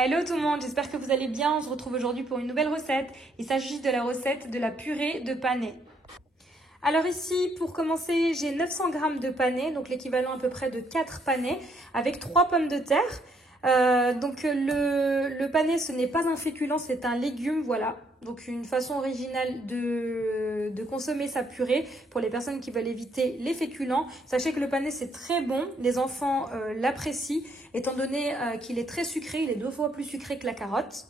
Hello tout le monde, j'espère que vous allez bien. On se retrouve aujourd'hui pour une nouvelle recette. Il s'agit de la recette de la purée de panais. Alors ici, pour commencer, j'ai 900 g de panais, donc l'équivalent à peu près de 4 panais, avec 3 pommes de terre. Le panais, ce n'est pas un féculent, c'est un légume, voilà. Donc une façon originale de consommer sa purée pour les personnes qui veulent éviter les féculents. Sachez que le panais, c'est très bon, les enfants l'apprécient, étant donné qu'il est très sucré, il est 2 fois plus sucré que la carotte.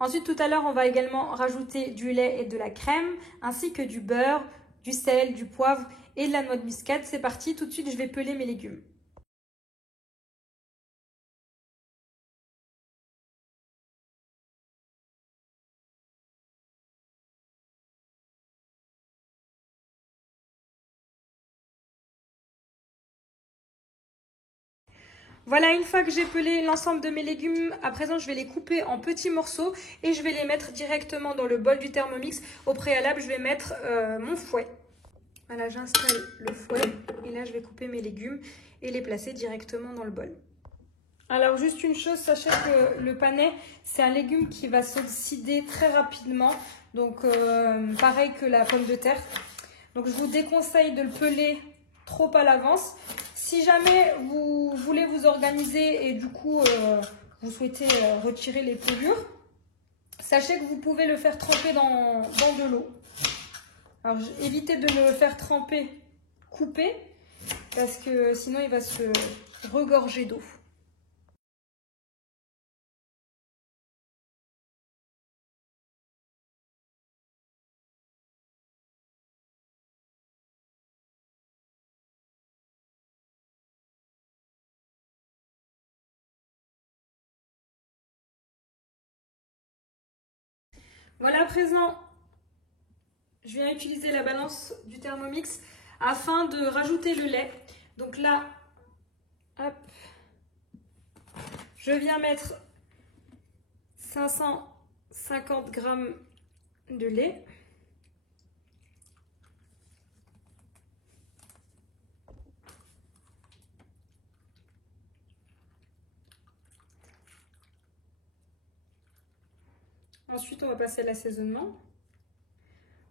Ensuite, tout à l'heure, on va également rajouter du lait et de la crème, ainsi que du beurre, du sel, du poivre et de la noix de muscade. C'est parti, tout de suite, je vais peler mes légumes. Voilà, une fois que j'ai pelé l'ensemble de mes légumes, à présent je vais les couper en petits morceaux et je vais les mettre directement dans le bol du Thermomix. Au préalable, je vais mettre mon fouet. Voilà, j'installe le fouet et là je vais couper mes légumes et les placer directement dans le bol. Alors juste une chose, sachez que le panais, c'est un légume qui va s'oxyder très rapidement. Donc pareil que la pomme de terre. Donc je vous déconseille de le peler trop à l'avance. Si jamais vous voulez vous organiser et du coup vous souhaitez retirer les pelures, sachez que vous pouvez le faire tremper dans de l'eau. Alors évitez de le faire tremper coupé parce que sinon il va se regorger d'eau. Voilà, à présent, je viens utiliser la balance du Thermomix afin de rajouter le lait. Donc là, hop, je viens mettre 550 g de lait. Ensuite, on va passer à l'assaisonnement.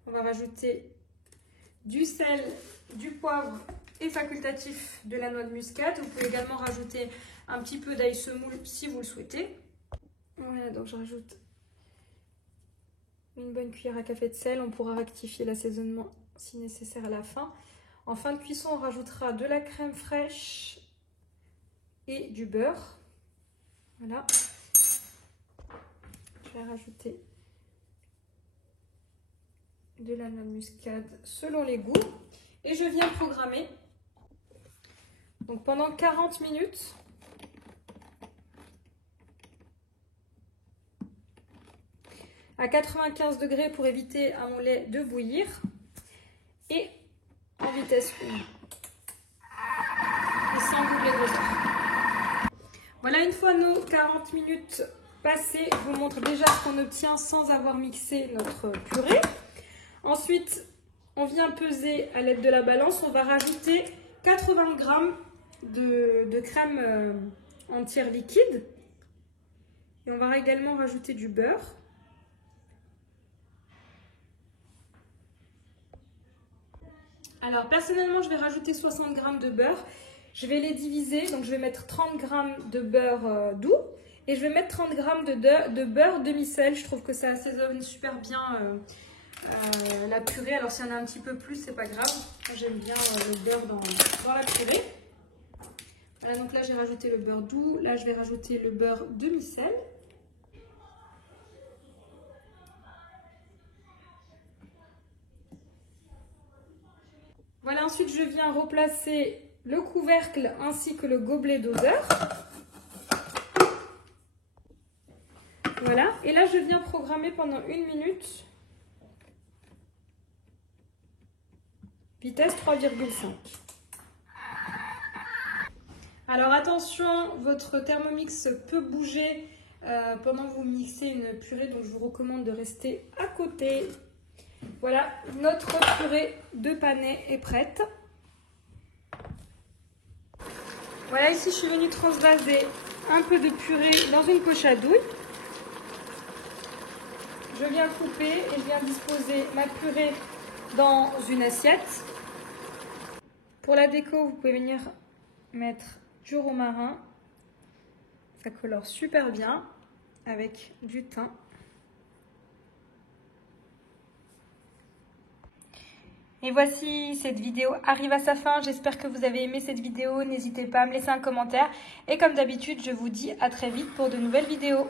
On va rajouter du sel, du poivre et facultatif de la noix de muscade. Vous pouvez également rajouter un petit peu d'ail semoule si vous le souhaitez. Voilà, donc je rajoute une bonne cuillère à café de sel. On pourra rectifier l'assaisonnement si nécessaire à la fin. En fin de cuisson, on rajoutera de la crème fraîche et du beurre. Voilà. Je vais rajouter de la noix de muscade selon les goûts et je viens programmer donc pendant 40 minutes à 95 degrés pour éviter à mon lait de bouillir et en vitesse 1 et sans doubler de hauteur. Voilà, une fois nos 40 minutes passées, je vous montre déjà ce qu'on obtient sans avoir mixé notre purée. Ensuite, on vient peser à l'aide de la balance. On va rajouter 80 g de crème entière liquide. Et on va également rajouter du beurre. Alors, personnellement, je vais rajouter 60 g de beurre. Je vais les diviser. Donc, je vais mettre 30 g de beurre doux. Et je vais mettre 30 g de beurre demi-sel. Je trouve que ça assaisonne super bien la purée. Alors s'il y en a un petit peu plus, c'est pas grave. J'aime bien le beurre dans la purée. Voilà, donc là j'ai rajouté le beurre doux. Là je vais rajouter le beurre demi-sel. Voilà, ensuite je viens replacer le couvercle ainsi que le gobelet doseur. Voilà, et là je viens programmer pendant 1 minute. Vitesse 3,5. Alors attention, votre Thermomix peut bouger pendant que vous mixez une purée, donc je vous recommande de rester à côté. Voilà, notre purée de panais est prête. Voilà, ici je suis venue transvaser un peu de purée dans une poche à douille. Je viens couper et je viens disposer ma purée dans une assiette. Pour la déco, vous pouvez venir mettre du romarin. Ça colore super bien avec du thym. Et voici, cette vidéo arrive à sa fin. J'espère que vous avez aimé cette vidéo. N'hésitez pas à me laisser un commentaire. Et comme d'habitude, je vous dis à très vite pour de nouvelles vidéos.